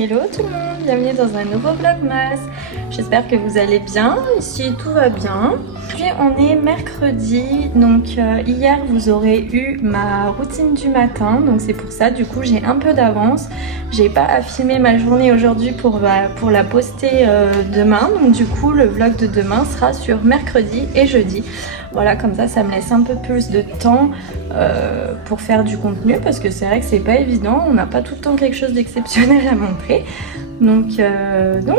Hello tout le monde, bienvenue dans un nouveau vlogmas. J'espère que vous allez bien, ici tout va bien. Puis on est mercredi, donc hier vous aurez eu ma routine du matin, donc c'est pour ça du coup j'ai un peu d'avance. J'ai pas à filmer ma journée aujourd'hui pour la poster demain, donc du coup le vlog de demain sera sur mercredi et jeudi. Voilà, comme ça me laisse un peu plus de temps pour faire du contenu parce que c'est vrai que c'est pas évident, on n'a pas tout le temps quelque chose d'exceptionnel à montrer. Donc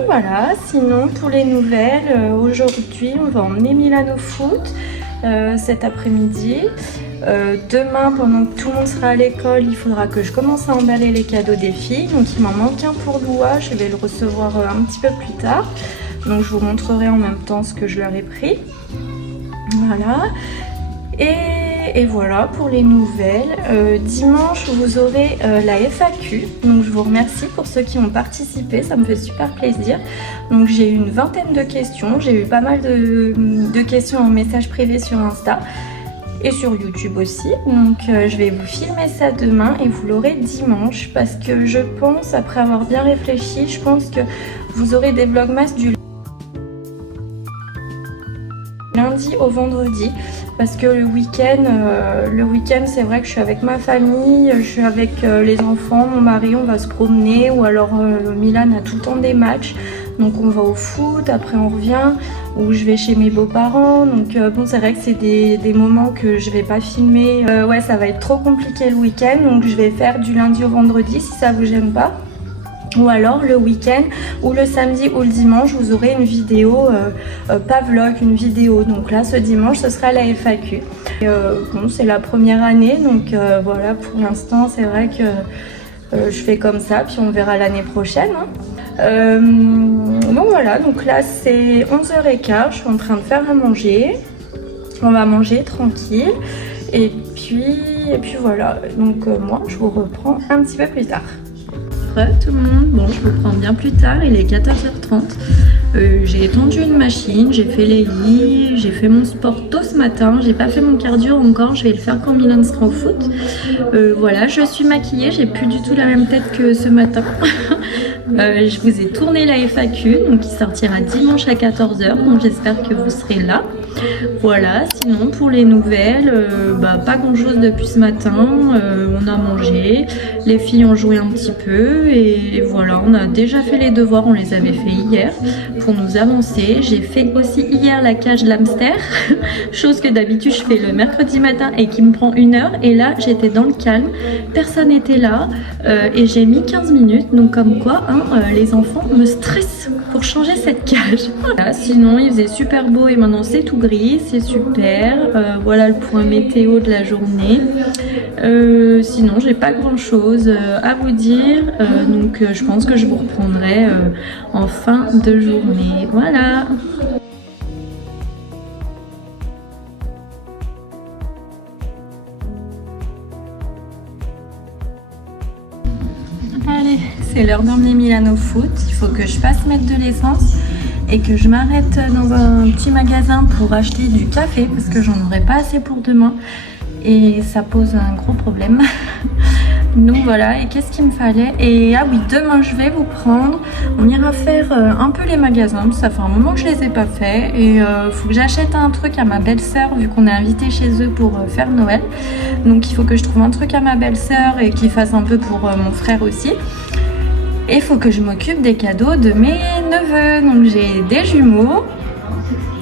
voilà, sinon pour les nouvelles, aujourd'hui on va emmener Milan au foot cet après-midi. Demain, pendant que tout le monde sera à l'école, il faudra que je commence à emballer les cadeaux des filles. Donc il m'en manque un pour Loua, je vais le recevoir un petit peu plus tard. Donc je vous montrerai en même temps ce que je leur ai pris. Voilà. Et voilà pour les nouvelles. Dimanche vous aurez la FAQ, donc je vous remercie pour ceux qui ont participé, ça me fait super plaisir. Donc j'ai eu une vingtaine de questions, j'ai eu pas mal de questions en message privé sur Insta et sur YouTube aussi. Donc je vais vous filmer ça demain et vous l'aurez dimanche parce que je pense, après avoir bien réfléchi, je pense que vous aurez des vlogmas du lundi au vendredi parce que le week-end c'est vrai que je suis avec ma famille, je suis avec les enfants, mon mari, on va se promener ou alors Milan a tout le temps des matchs, donc on va au foot, après on revient ou je vais chez mes beaux-parents, donc bon c'est vrai que c'est des moments que je vais pas filmer, ouais ça va être trop compliqué le week-end, donc je vais faire du lundi au vendredi si ça vous gêne pas. Ou alors le week-end ou le samedi ou le dimanche vous aurez une vidéo, pas vlog, une vidéo. Donc là ce dimanche ce sera la FAQ. Bon c'est la première année donc voilà, pour l'instant c'est vrai que je fais comme ça puis on verra l'année prochaine. Donc voilà, donc là c'est 11h15, je suis en train de faire à manger. On va manger tranquille et puis voilà, donc moi je vous reprends un petit peu plus tard. Tout le monde, bon je vous prends bien plus tard, il est 14h30, j'ai étendu une machine, j'ai fait les lits, j'ai fait mon sport tôt ce matin, j'ai pas fait mon cardio encore, je vais le faire quand Milan sera au foot. Voilà, je suis maquillée, j'ai plus du tout la même tête que ce matin. Je vous ai tourné la FAQ, donc qui sortira dimanche à 14h, donc j'espère que vous serez là. Voilà, sinon pour les nouvelles, pas grand chose depuis ce matin, on a mangé, les filles ont joué un petit peu et voilà, on a déjà fait les devoirs, on les avait fait hier pour nous avancer. J'ai fait aussi hier la cage de l'hamster, chose que d'habitude je fais le mercredi matin et qui me prend 1 heure, et là j'étais dans le calme, personne n'était là et j'ai mis 15 minutes, donc comme quoi les enfants me stressent pour changer cette cage. Voilà, sinon il faisait super beau et maintenant c'est tout gris, c'est super. Voilà le point météo de la journée. Sinon j'ai pas grand chose à vous dire, donc je pense que je vous reprendrai en fin de journée. Voilà. Allez, c'est l'heure d'emmener Milan au foot. Il faut que je fasse mettre de l'essence et que je m'arrête dans un petit magasin pour acheter du café parce que j'en aurai pas assez pour demain et ça pose un gros problème. Donc voilà, et qu'est-ce qu'il me fallait? Et ah oui, demain je vais vous prendre, on ira faire un peu les magasins, ça fait un moment que je les ai pas fait et faut que j'achète un truc à ma belle-sœur vu qu'on est invité chez eux pour faire Noël. Donc il faut que je trouve un truc à ma belle-sœur et qu'il fasse un peu pour mon frère aussi. Et il faut que je m'occupe des cadeaux de mes neveux. Donc j'ai des jumeaux,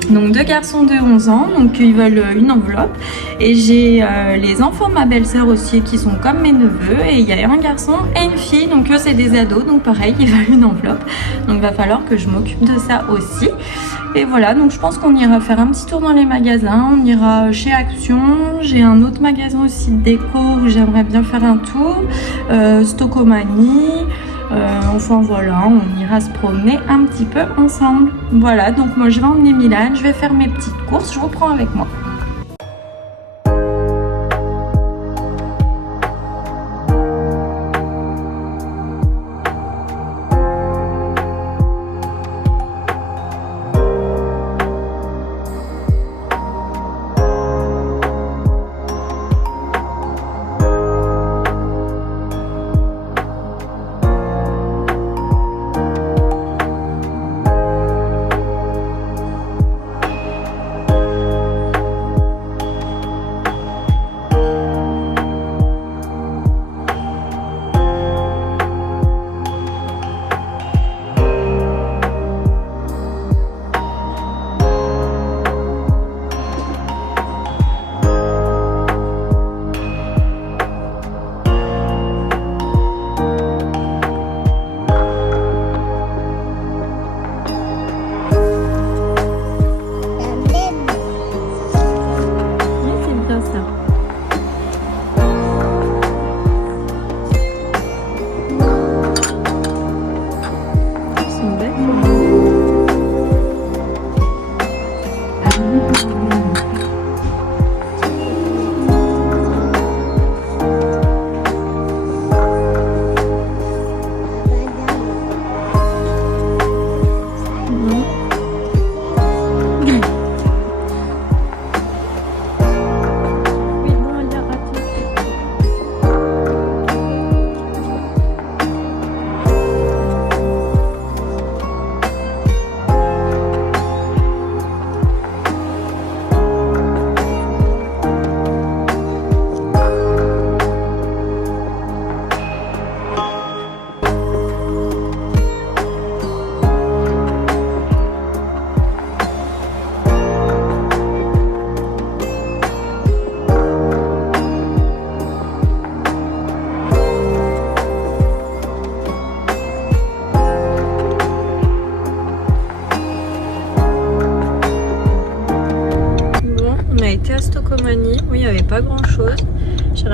donc 2 garçons de 11 ans, donc ils veulent une enveloppe. Et j'ai les enfants de ma belle-sœur aussi qui sont comme mes neveux. Et il y a un garçon et une fille, donc eux c'est des ados, donc pareil, ils veulent une enveloppe. Donc il va falloir que je m'occupe de ça aussi. Et voilà, donc je pense qu'on ira faire un petit tour dans les magasins, on ira chez Action, j'ai un autre magasin aussi de déco où j'aimerais bien faire un tour, Stocomanie. Enfin voilà, on ira se promener un petit peu ensemble. Voilà, donc moi je vais emmener Milan, je vais faire mes petites courses, je vous prends avec moi.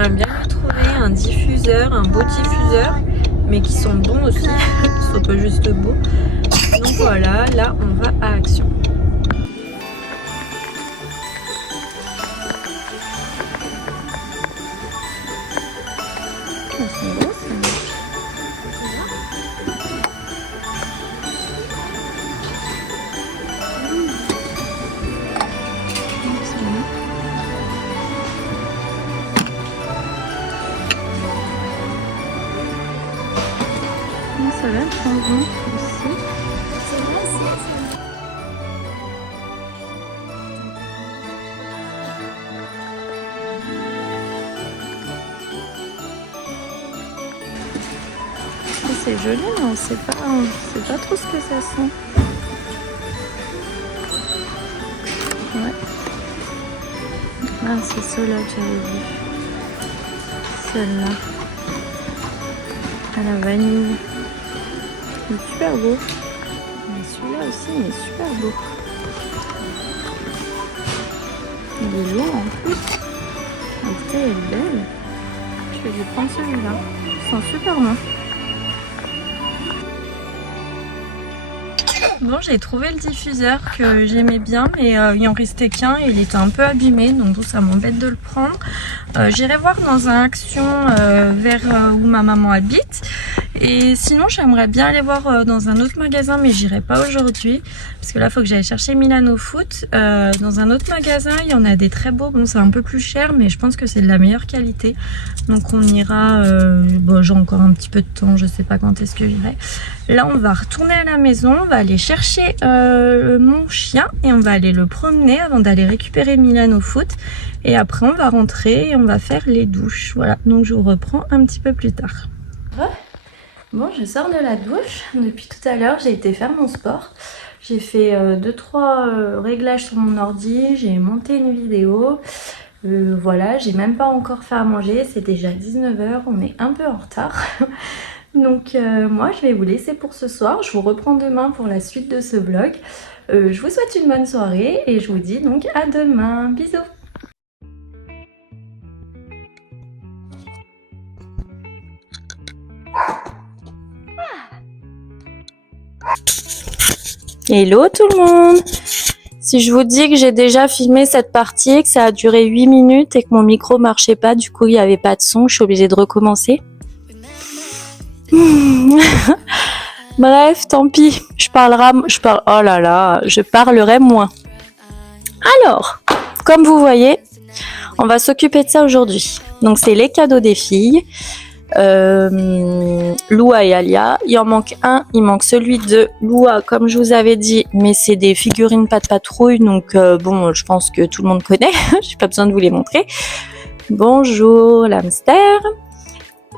j'aimerais bien lui trouver un diffuseur, un beau diffuseur, mais qui sont bons aussi, qui soient pas juste beaux. Donc voilà, là on va à Action. C'est beau ça. Ça va être en bon aussi. C'est joli, mais on sait pas trop ce que ça sent. Ouais. Ah, c'est ceux-là que j'avais vu. Celle-là. À la vanille. Il est super beau. Mais celui-là aussi, il est super beau. Il est lourd en plus. La bouteille est belle. Je vais lui prendre celui-là. Il sent super bon. Bon, j'ai trouvé le diffuseur que j'aimais bien, mais il en restait qu'un et il était un peu abîmé, donc ça m'embête de le prendre. J'irai voir dans un Action vers où ma maman habite. Et sinon, j'aimerais bien aller voir dans un autre magasin, mais j'irai pas aujourd'hui. Parce que là, il faut que j'aille chercher Milano Foot. Dans un autre magasin, il y en a des très beaux. Bon, c'est un peu plus cher, mais je pense que c'est de la meilleure qualité. Donc on ira... bon, j'ai encore un petit peu de temps, je sais pas quand est-ce que j'irai. Là, on va retourner à la maison. On va aller chercher mon chien et on va aller le promener avant d'aller récupérer Milano Foot. Et après, on va rentrer et on va faire les douches. Voilà, donc je vous reprends un petit peu plus tard. Bon, je sors de la douche. Depuis tout à l'heure, j'ai été faire mon sport. J'ai fait 2-3 réglages sur mon ordi. J'ai monté une vidéo. Voilà, j'ai même pas encore fait à manger. C'est déjà 19 h. On est un peu en retard. Donc moi, je vais vous laisser pour ce soir. Je vous reprends demain pour la suite de ce vlog. Je vous souhaite une bonne soirée et je vous dis donc à demain. Bisous! Hello tout le monde! Si je vous dis que j'ai déjà filmé cette partie, que ça a duré 8 minutes et que mon micro marchait pas, du coup il n'y avait pas de son, je suis obligée de recommencer. Bref, tant pis, je parlerai moins. Alors, comme vous voyez, on va s'occuper de ça aujourd'hui. Donc c'est les cadeaux des filles. Loua et Alia, il en manque un, il manque celui de Loua comme je vous avais dit, mais c'est des figurines pas de patrouille, donc bon, je pense que tout le monde connaît. J'ai pas besoin de vous les montrer. Bonjour l'hamster.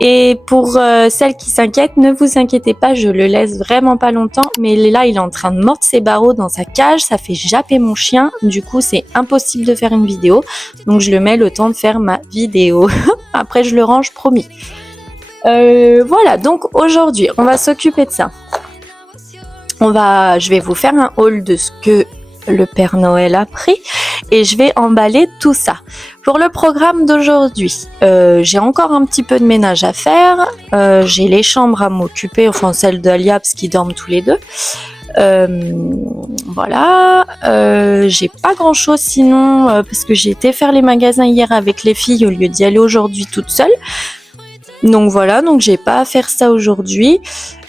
Et pour celles qui s'inquiètent, ne vous inquiétez pas, je le laisse vraiment pas longtemps, mais là il est en train de mordre ses barreaux dans sa cage, ça fait japper mon chien, du coup c'est impossible de faire une vidéo, donc je le mets le temps de faire ma vidéo. Après je le range, promis. Voilà, donc aujourd'hui, on va s'occuper de ça. Je vais vous faire un haul de ce que le Père Noël a pris et je vais emballer tout ça. Pour le programme d'aujourd'hui, j'ai encore un petit peu de ménage à faire. J'ai les chambres à m'occuper, enfin celle d'Alia parce qu'ils dorment tous les deux. Voilà, j'ai pas grand chose sinon parce que j'ai été faire les magasins hier avec les filles au lieu d'y aller aujourd'hui toute seule. Donc voilà, donc j'ai pas à faire ça aujourd'hui.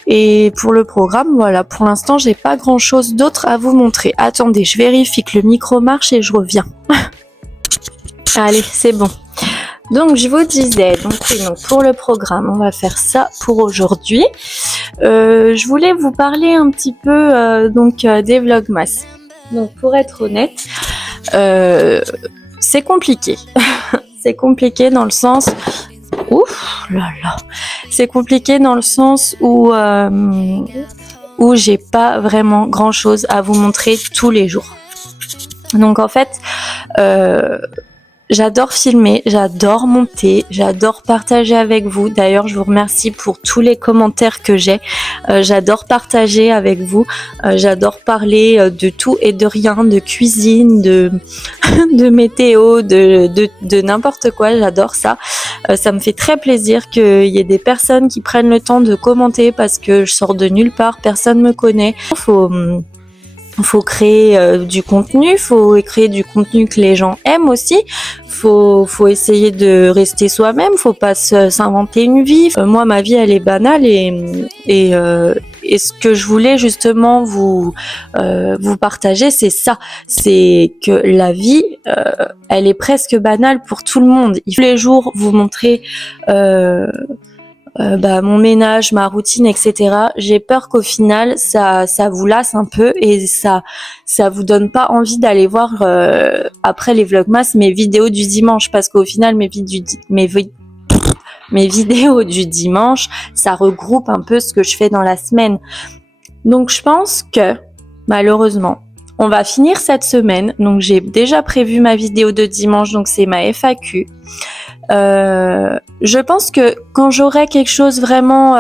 Et pour le programme, voilà, pour l'instant, j'ai pas grand chose d'autre à vous montrer. Attendez, je vérifie que le micro marche et je reviens. Allez, c'est bon. Donc je vous disais, donc pour le programme, on va faire ça pour aujourd'hui. Je voulais vous parler un petit peu des vlogmas. Donc pour être honnête, c'est compliqué. C'est compliqué dans le sens... Ouf là là. C'est compliqué dans le sens où j'ai pas vraiment grand chose à vous montrer tous les jours. Donc en fait, j'adore filmer, j'adore monter, j'adore partager avec vous. D'ailleurs, je vous remercie pour tous les commentaires que j'ai. J'adore partager avec vous. J'adore parler de tout et de rien, de cuisine, de de météo, de n'importe quoi. J'adore ça. Ça me fait très plaisir qu'il y ait des personnes qui prennent le temps de commenter parce que je sors de nulle part, personne me connaît. Faut créer du contenu, faut créer du contenu que les gens aiment aussi. Faut essayer de rester soi-même, faut pas s'inventer une vie. Moi, ma vie, elle est banale et ce que je voulais justement vous partager, c'est ça. C'est que la vie, elle est presque banale pour tout le monde. Il faut tous les jours vous montrer mon ménage, ma routine, etc. J'ai peur qu'au final ça vous lasse un peu et ça vous donne pas envie d'aller voir après les vlogmas mes vidéos du dimanche, parce qu'au final mes vidéos du dimanche, ça regroupe un peu ce que je fais dans la semaine. Donc je pense que malheureusement on va finir cette semaine. Donc j'ai déjà prévu ma vidéo de dimanche, donc c'est ma FAQ. Je pense que quand j'aurai quelque chose vraiment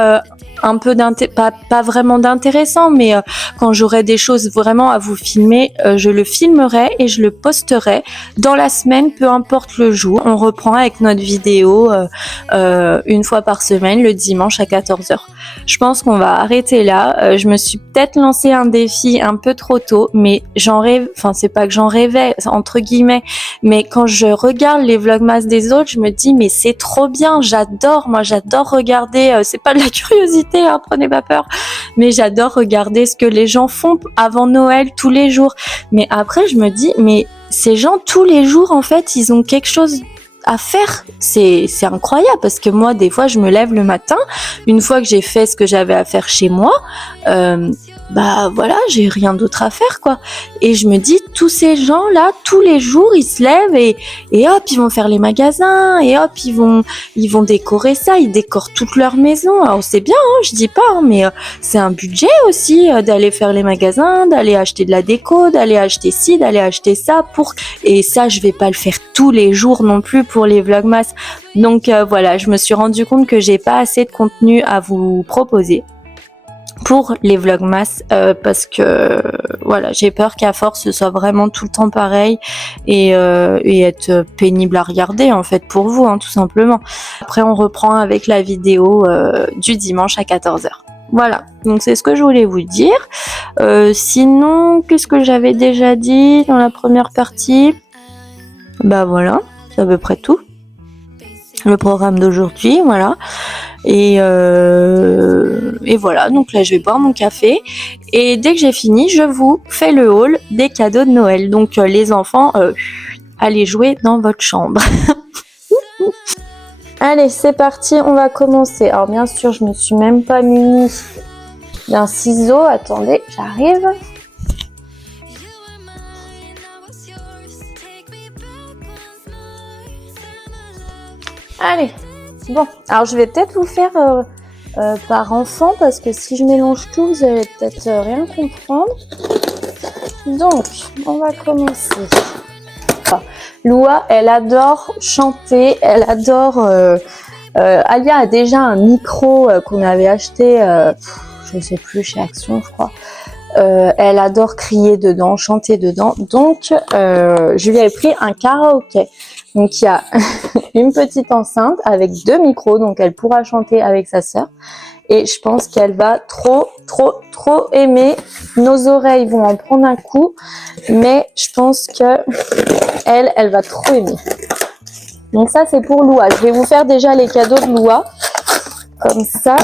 un peu pas vraiment d'intéressant, mais quand j'aurai des choses vraiment à vous filmer, je le filmerai et je le posterai dans la semaine, peu importe le jour. On reprend avec notre vidéo une fois par semaine, le dimanche à 14h. Je pense qu'on va arrêter là. Je me suis peut-être lancé un défi un peu trop tôt, mais j'en rêve, enfin c'est pas que j'en rêvais entre guillemets, mais quand je regarde les vlogmas des autres, je me dis mais c'est trop bien, j'adore regarder, c'est pas de la curiosité, hein, prenez pas peur, mais j'adore regarder ce que les gens font avant Noël tous les jours. Mais après je me dis mais ces gens tous les jours en fait ils ont quelque chose à faire, c'est incroyable, parce que moi des fois je me lève le matin, une fois que j'ai fait ce que j'avais à faire chez moi, voilà, j'ai rien d'autre à faire quoi. Et je me dis tous ces gens là tous les jours ils se lèvent et hop ils vont faire les magasins et hop ils vont décorer ça, ils décorent toute leur maison. Alors c'est bien, hein, je dis pas, hein, mais c'est un budget aussi d'aller faire les magasins, d'aller acheter de la déco, d'aller acheter ci, d'aller acheter ça et ça je vais pas le faire tous les jours non plus pour les vlogmas. Donc voilà, je me suis rendu compte que j'ai pas assez de contenu à vous proposer pour les vlogmas parce que voilà, j'ai peur qu'à force ce soit vraiment tout le temps pareil et être pénible à regarder en fait pour vous, hein, tout simplement. Après on reprend avec la vidéo du dimanche à 14h. Voilà, donc c'est ce que je voulais vous dire. Sinon, qu'est-ce que j'avais déjà dit dans la première partie? Voilà, c'est à peu près tout. Le programme d'aujourd'hui, voilà. Et voilà, donc là je vais boire mon café et dès que j'ai fini, je vous fais le haul des cadeaux de Noël. Donc les enfants, allez jouer dans votre chambre. Allez, c'est parti, on va commencer. Alors bien sûr, je me suis même pas munie d'un ciseau. Attendez, j'arrive. Allez, bon, alors je vais peut-être vous faire par enfant, parce que si je mélange tout, vous allez peut-être rien comprendre. Donc, on va commencer. Loua, elle adore chanter, elle adore... Alia a déjà un micro qu'on avait acheté, je sais plus, chez Action, je crois. Elle adore crier dedans, chanter dedans. Donc, je lui avais pris un karaoké. Donc, il y a une petite enceinte avec 2 micros, donc elle pourra chanter avec sa sœur. Et je pense qu'elle va trop aimer. Nos oreilles vont en prendre un coup, mais je pense que elle va trop aimer. Donc ça, c'est pour Loua. Je vais vous faire déjà les cadeaux de Loua, comme ça.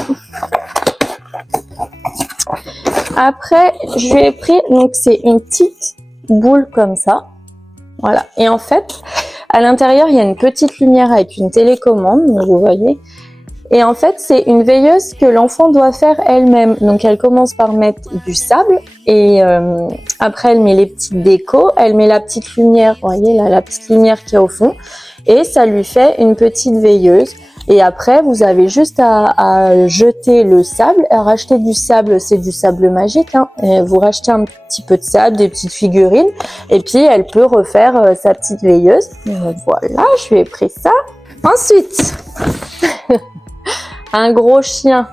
Après, je lui ai pris, donc c'est une petite boule comme ça. Voilà. Et en fait, à l'intérieur, il y a une petite lumière avec une télécommande, donc vous voyez. Et en fait, c'est une veilleuse que l'enfant doit faire elle-même. Donc, elle commence par mettre du sable et après, elle met les petites décos. Elle met la petite lumière, vous voyez là, la petite lumière qui est au fond. Et ça lui fait une petite veilleuse Et après, vous avez juste à jeter le sable, à racheter du sable, c'est du sable magique, hein. Et vous rachetez un petit peu de sable, des petites figurines, et puis elle peut refaire sa petite veilleuse. Voilà, je lui ai pris ça. Ensuite, un gros chien.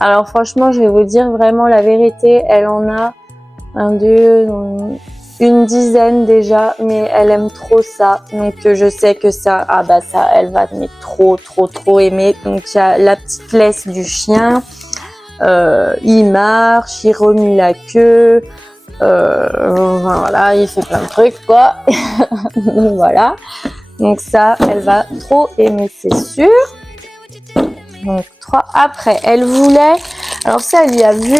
Alors franchement, je vais vous dire vraiment la vérité, elle en a une dizaine déjà, mais elle aime trop ça. Donc je sais que ça, ça, elle va trop aimer. Donc il y a la petite laisse du chien, il marche, il remue la queue, voilà, il fait plein de trucs quoi. Donc voilà. Donc ça, elle va trop aimer, c'est sûr. Donc 3. Après, elle voulait, alors ça, elle y a vu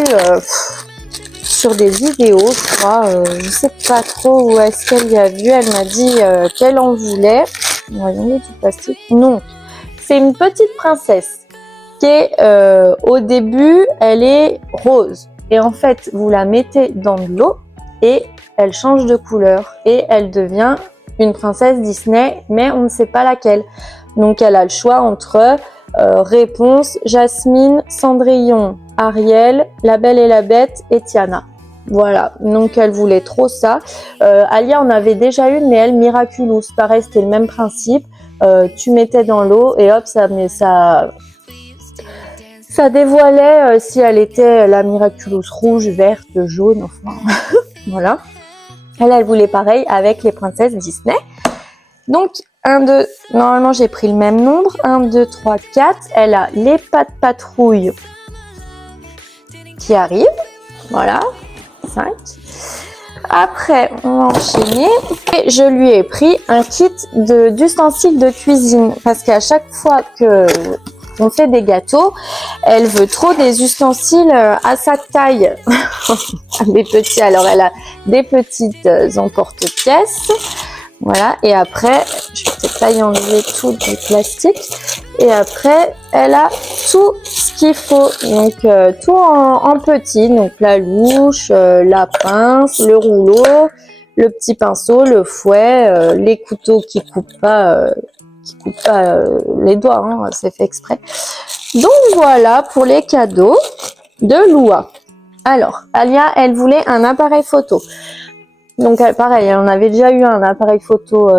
sur des vidéos, je crois, je sais pas trop où est-ce qu'elle y a vu. Elle m'a dit qu'elle en voulait. Voyons du plastique. Non, c'est une petite princesse qui est au début, elle est rose. Et en fait, vous la mettez dans de l'eau et elle change de couleur et elle devient une princesse Disney, mais on ne sait pas laquelle. Donc elle a le choix entre Réponse, Jasmine, Cendrillon, Ariel, La Belle et la Bête et Tiana. Voilà, donc elle voulait trop ça. Alia en avait déjà une, mais elle Miraculous. Pareil, c'était le même principe. Tu mettais dans l'eau et hop, ça dévoilait si elle était la Miraculous rouge, verte, jaune, enfin voilà. Elle voulait pareil avec les princesses Disney. Donc 1, 2, normalement j'ai pris le même nombre, 1, 2, 3, 4, elle a les pattes patrouille qui arrivent, voilà, 5. Après, on va enchaîner et je lui ai pris un kit d'ustensiles de cuisine parce qu'à chaque fois que on fait des gâteaux, elle veut trop des ustensiles à sa taille, des petits, alors elle a des petites emporte-pièces. Voilà, et après, je vais peut-être pas enlever tout du plastique. Et après, elle a tout ce qu'il faut. Donc, tout en petit. Donc, la louche, la pince, le rouleau, le petit pinceau, le fouet, les couteaux qui coupent pas les doigts, hein, c'est fait exprès. Donc, voilà pour les cadeaux de Loua. Alors, Alia, elle voulait un appareil photo. Donc pareil, on avait déjà eu un appareil photo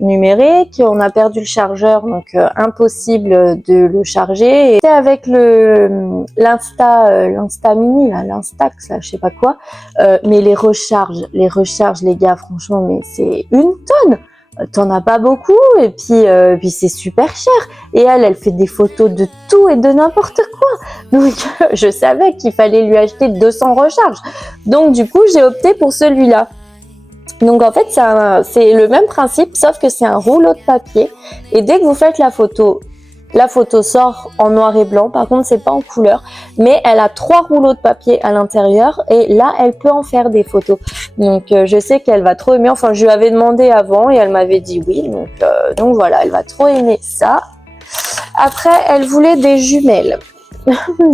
numérique, on a perdu le chargeur, donc impossible de le charger. Et c'était avec l'Insta Mini, là, l'Instax, là, je sais pas quoi. Mais les recharges, les gars, franchement, mais c'est une tonne. T'en as pas beaucoup et puis c'est super cher. Et elle fait des photos de tout et de n'importe quoi. Donc je savais qu'il fallait lui acheter 200 recharges. Donc du coup, j'ai opté pour celui-là. Donc en fait, c'est le même principe, sauf que c'est un rouleau de papier. Et dès que vous faites la photo sort en noir et blanc. Par contre, c'est pas en couleur. Mais elle a 3 rouleaux de papier à l'intérieur. Et là, elle peut en faire des photos. Donc je sais qu'elle va trop aimer. Enfin, je lui avais demandé avant et elle m'avait dit oui. Donc voilà, elle va trop aimer ça. Après, elle voulait des jumelles.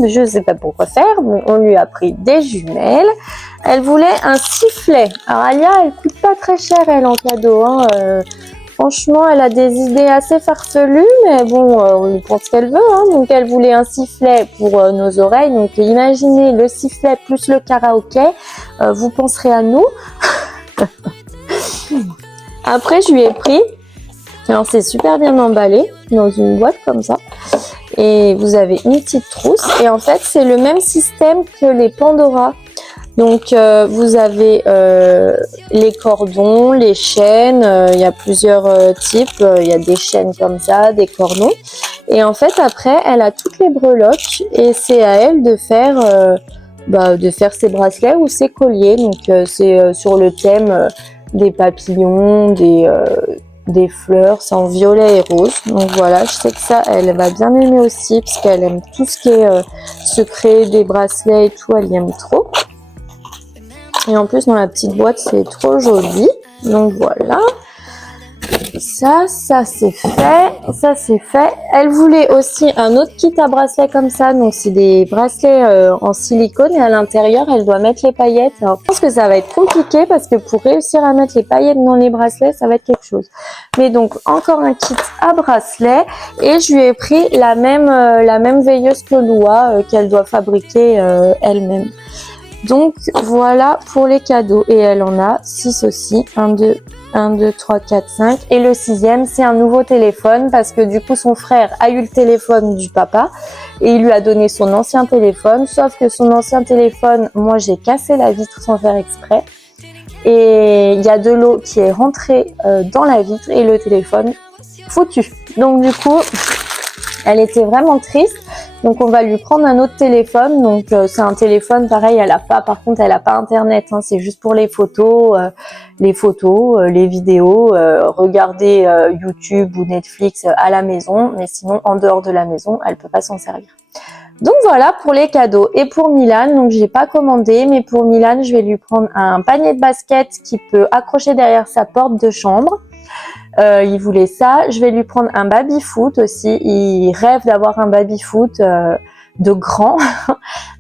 Je sais pas pourquoi faire, mais on lui a pris des jumelles. Elle voulait un sifflet. Alors Alia, elle coûte pas très cher, elle, en cadeau, hein. Franchement, elle a des idées assez farfelues, mais bon, on lui prend ce qu'elle veut, hein. Donc elle voulait un sifflet pour nos oreilles. Donc imaginez le sifflet plus le karaoké, vous penserez à nous. Après, je lui ai pris, alors c'est super bien emballé dans une boîte comme ça. Et vous avez une petite trousse. Et en fait, c'est le même système que les Pandora. Donc, vous avez les cordons, les chaînes. Il y a plusieurs types. Il y a des chaînes comme ça, des cordons. Et en fait, après, elle a toutes les breloques. Et c'est à elle de faire ses bracelets ou ses colliers. Donc, c'est sur le thème des papillons, des fleurs, c'est en violet et rose. Donc voilà, je sais que ça, elle va bien aimer aussi, parce qu'elle aime tout ce qui est se créer des bracelets et tout, elle y aime trop. Et en plus, dans la petite boîte, c'est trop joli. Donc voilà. ça c'est fait, ça c'est fait. Elle voulait aussi un autre kit à bracelets comme ça, donc c'est des bracelets en silicone et à l'intérieur elle doit mettre les paillettes. Alors je pense que ça va être compliqué parce que pour réussir à mettre les paillettes dans les bracelets, ça va être quelque chose. Mais donc encore un kit à bracelets et je lui ai pris la même veilleuse que Loua qu'elle doit fabriquer elle-même. Donc voilà pour les cadeaux et elle en a 6 aussi, 1, 2, 3, 4, 5 et le 6e c'est un nouveau téléphone parce que du coup son frère a eu le téléphone du papa et il lui a donné son ancien téléphone, sauf que son ancien téléphone, moi j'ai cassé la vitre sans faire exprès et il y a de l'eau qui est rentrée dans la vitre et le téléphone foutu. Donc du coup elle était vraiment triste, donc on va lui prendre un autre téléphone. Donc c'est un téléphone pareil, par contre elle a pas internet, hein, c'est juste pour les photos, les vidéos, regarder YouTube ou Netflix à la maison, mais sinon en dehors de la maison, elle peut pas s'en servir. Donc voilà pour les cadeaux. Et pour Milan, donc j'ai pas commandé, mais pour Milan, je vais lui prendre un panier de basket qui peut accrocher derrière sa porte de chambre. Il voulait ça. Je vais lui prendre un baby-foot aussi. Il rêve d'avoir un baby-foot de grand.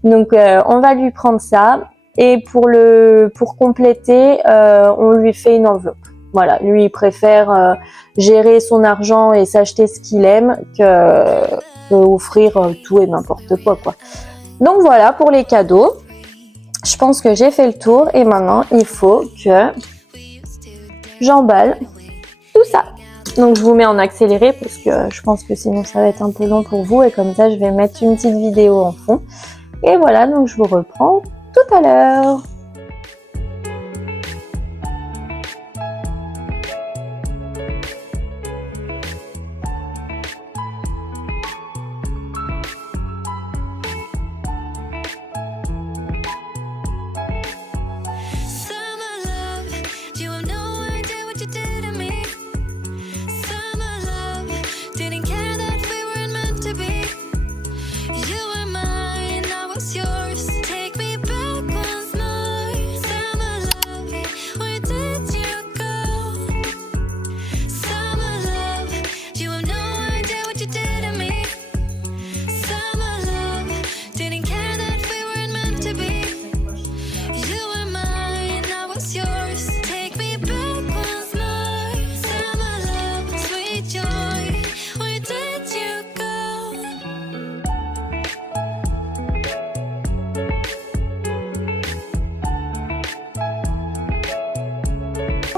Donc on va lui prendre ça. Et pour compléter, on lui fait une enveloppe. Voilà, lui il préfère gérer son argent et s'acheter ce qu'il aime que offrir tout et n'importe quoi. Donc voilà pour les cadeaux. Je pense que j'ai fait le tour et maintenant il faut que j'emballe tout ça. Donc je vous mets en accéléré parce que je pense que sinon ça va être un peu long pour vous et comme ça je vais mettre une petite vidéo en fond. Et voilà, donc je vous reprends tout à l'heure.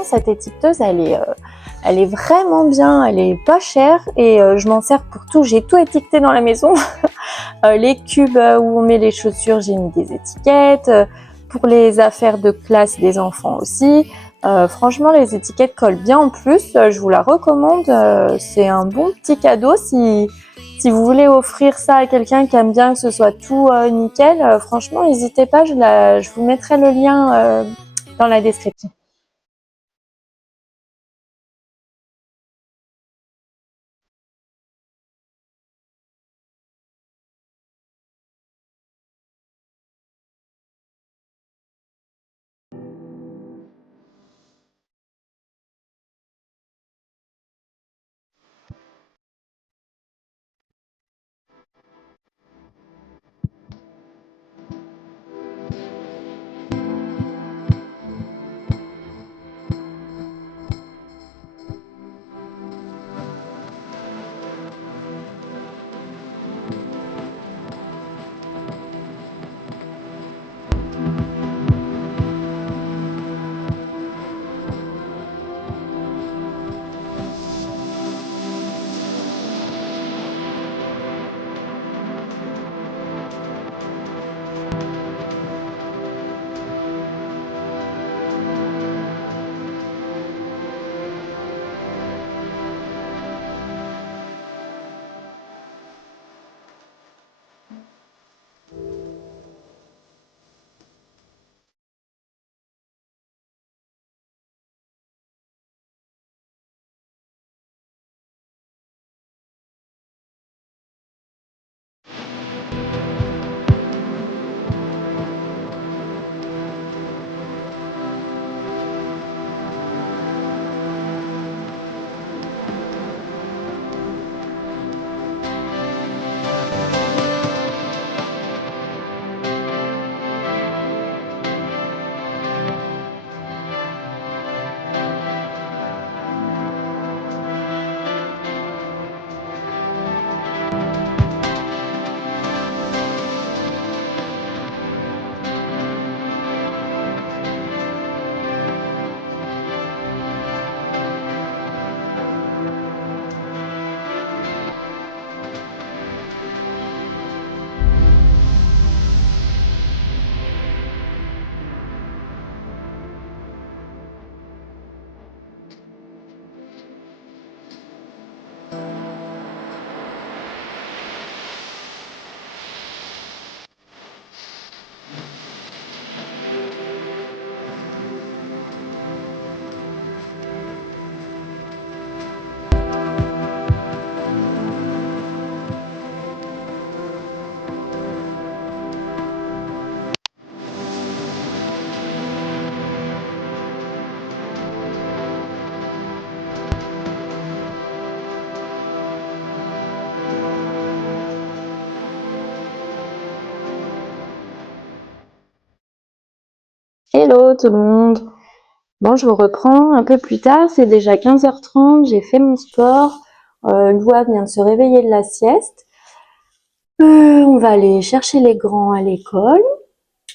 Cette étiqueteuse, elle est vraiment bien, elle est pas chère et je m'en sers pour tout. J'ai tout étiqueté dans la maison. Les cubes où on met les chaussures, j'ai mis des étiquettes. Pour les affaires de classe des enfants aussi. Franchement, les étiquettes collent bien en plus. Je vous la recommande. C'est un bon petit cadeau si vous voulez offrir ça à quelqu'un qui aime bien que ce soit tout nickel. Franchement, n'hésitez pas. Je vous mettrai le lien dans la description. Hello tout le monde. Bon, je vous reprends un peu plus tard, c'est déjà 15h30, j'ai fait mon sport. Loua vient de se réveiller de la sieste. On va aller chercher les grands à l'école.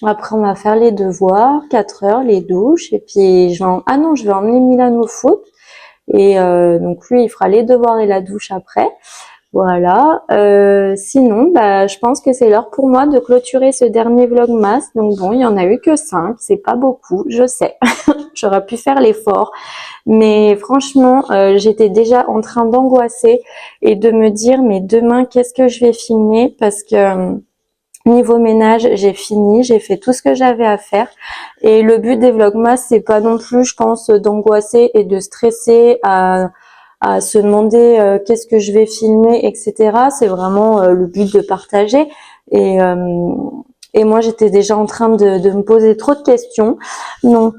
Après, on va faire les devoirs, 4 heures, les douches. Et puis, je vais emmener Milan au foot. Et donc, lui, il fera les devoirs et la douche après. Voilà. Sinon, je pense que c'est l'heure pour moi de clôturer ce dernier vlogmas. Donc bon, il y en a eu que 5, c'est pas beaucoup, je sais. J'aurais pu faire l'effort. Mais franchement, j'étais déjà en train d'angoisser et de me dire, mais demain, qu'est-ce que je vais filmer? Parce que niveau ménage, j'ai fini, j'ai fait tout ce que j'avais à faire. Et le but des vlogmas, c'est pas non plus, je pense, d'angoisser et de stresser à se demander qu'est-ce que je vais filmer, etc. C'est vraiment le but de partager. Et moi, j'étais déjà en train de me poser trop de questions. Donc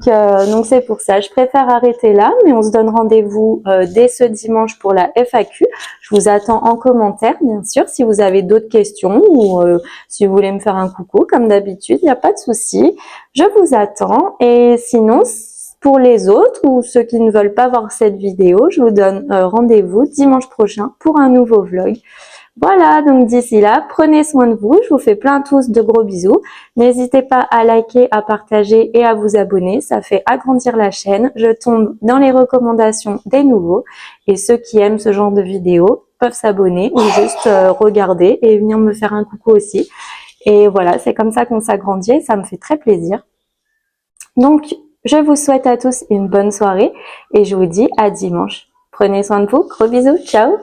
c'est pour ça. Je préfère arrêter là, mais on se donne rendez-vous dès ce dimanche pour la FAQ. Je vous attends en commentaire, bien sûr, si vous avez d'autres questions ou si vous voulez me faire un coucou, comme d'habitude, il n'y a pas de souci. Je vous attends. Et sinon, pour les autres ou ceux qui ne veulent pas voir cette vidéo, je vous donne rendez-vous dimanche prochain pour un nouveau vlog. Voilà, donc d'ici là, prenez soin de vous. Je vous fais plein tous de gros bisous. N'hésitez pas à liker, à partager et à vous abonner. Ça fait agrandir la chaîne. Je tombe dans les recommandations des nouveaux. Et ceux qui aiment ce genre de vidéos peuvent s'abonner ou juste regarder et venir me faire un coucou aussi. Et voilà, c'est comme ça qu'on s'agrandit et ça me fait très plaisir. Donc, je vous souhaite à tous une bonne soirée et je vous dis à dimanche. Prenez soin de vous. Gros bisous. Ciao.